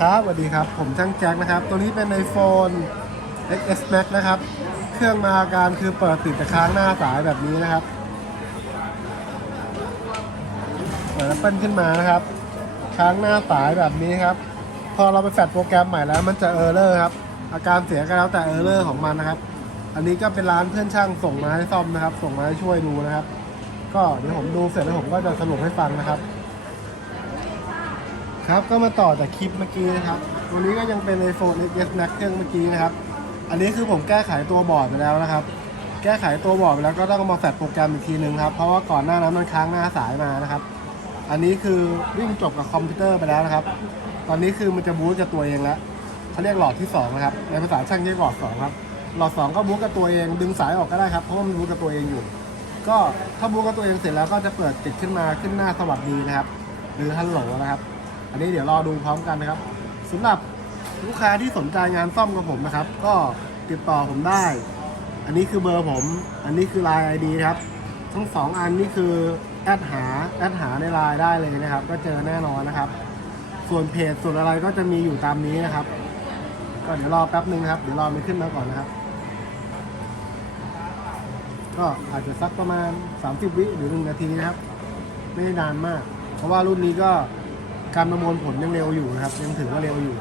ครับสวัสดีครับ ผมช่างแจ็คนะครับ ตัวนี้เป็น iPhone XS Max นะครับ เครื่องมาอาการคือเปิดติดแต่ค้างหน้าสายแบบนี้นะครับเปิดแอปเปิลขึ้นมานะครับ ค้างหน้าสายแบบนี้ครับ พอเราไปแฟดโปรแกรมใหม่แล้วมันจะเออร์เลอร์ครับ อาการเสียก็แล้วแต่เออร์เลอร์ของมันนะครับ อันนี้ก็เป็นร้านเพื่อนช่างส่งมาให้ซ่อมนะครับ ส่งมาให้ช่วยดูนะครับ ก็เดี๋ยวผมดูเสร็จแล้วผมก็จะสรุปให้ฟังนะครับ ครับก็มาต่อจากคลิปเมื่อกี้นะครับ ตัวนี้ก็ยังเป็น iPhone XS Max เครื่องเมื่อกี้นะครับ อันนี้คือผมแก้ไขตัวบอร์ดไปแล้วนะครับ แก้ไขตัวบอร์ดไปแล้วก็ต้องมาแฟดโปรแกรมอีกทีหนึ่งครับ เพราะว่าก่อนหน้านั้นมันค้างหน้าสายมานะครับ อันนี้คือวิ่งจบกับคอมพิวเตอร์ไปแล้วนะครับ ตอนนี้คือมันจะบูตกับตัวเองแล้วเขาเรียกหลอดที่สองนะครับ ในภาษาช่างเรียกหลอดสองครับ หลอดสองก็บูตกับตัวเอง ดึงสายออกก็ได้ครับ เพราะว่ามันบูตกับตัวเองอยู่ ก็ถ้าบูตกับตัวเองเสร็จแล้วก็จะเปิดติดขึ้นมาขึ้นหน้าสวัสดีนะครับ หรือฮัลโหลนะครับ อันนี้เดี๋ยวรอดูพร้อมกันนะครับสำหรับลูกค้าที่สนใจงานซ่อมกับผมนะครับ ก็ติดต่อผมได้ อันนี้คือเบอร์ผม อันนี้คือ Line ID ครับ ทั้งสองอันนี่คือแอดหาแอดหาในไลน์ได้เลยนะครับ ก็เจอแน่นอนนะครับ ส่วนเพจส่วนอะไรก็จะมีอยู่ตามนี้นะครับ ก็เดี๋ยวรอแป๊บนึงครับ เดี๋ยวรอมันขึ้นมาก่อนนะครับ ก็อาจจะสักประมาณ 30 วิหรือ1นาทีนะครับ ไม่ได้นานมาก เพราะว่ารุ่นนี้ก็ การประมวลผลยังเร็วอยู่นะครับ ยังถือว่าเร็วอยู่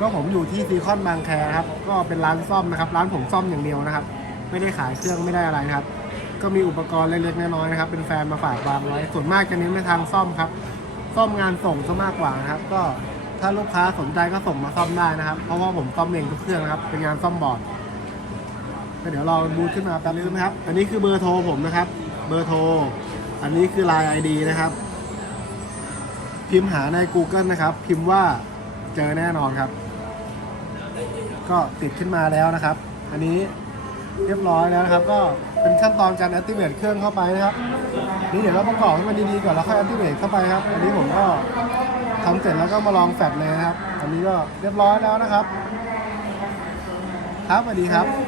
ก็ผมอยู่ที่ซีคอนบางแคครับ ก็เป็นร้านซ่อมนะครับ ร้านผมซ่อมอย่างเดียวนะครับ ไม่ได้ขายเครื่องไม่ได้อะไรนะครับ ก็มีอุปกรณ์เล็กๆน้อยๆนะครับ เป็นแฟนมาฝากวางไว้ ส่วนมากจะเน้นไปทางซ่อมครับ ซ่อมงานส่งซะมากกว่านะครับ ก็ถ้าลูกค้าสนใจก็ส่งมาซ่อมได้นะครับ เพราะว่าผมซ่อมเองทุกเครื่องนะครับ เป็นงานซ่อมบอร์ดเดี๋ยวเราบูทขึ้นมาแป๊บนึงนะครับ อันนี้คือเบอร์โทรผมนะครับ เบอร์โทร อันนี้คือ Line ID นะครับ พิมพ์หาใน Google นะครับ พิมพ์ว่าเจอแน่นอนครับ ก็ติดขึ้นมาแล้วนะครับ อันนี้เรียบร้อยแล้วนะครับ ก็เป็นขั้นตอนการ activate เครื่องเข้าไปนะครับนี่เดี๋ยวเราประกอบให้มันดีๆก่อนแล้วค่อย activate เข้าไปครับ อันนี้ผมก็ทำเสร็จแล้วก็มาลองแฟลชเลยนะครับ อันนี้ก็เรียบร้อยแล้วนะครับ ครับสวัสดีครับ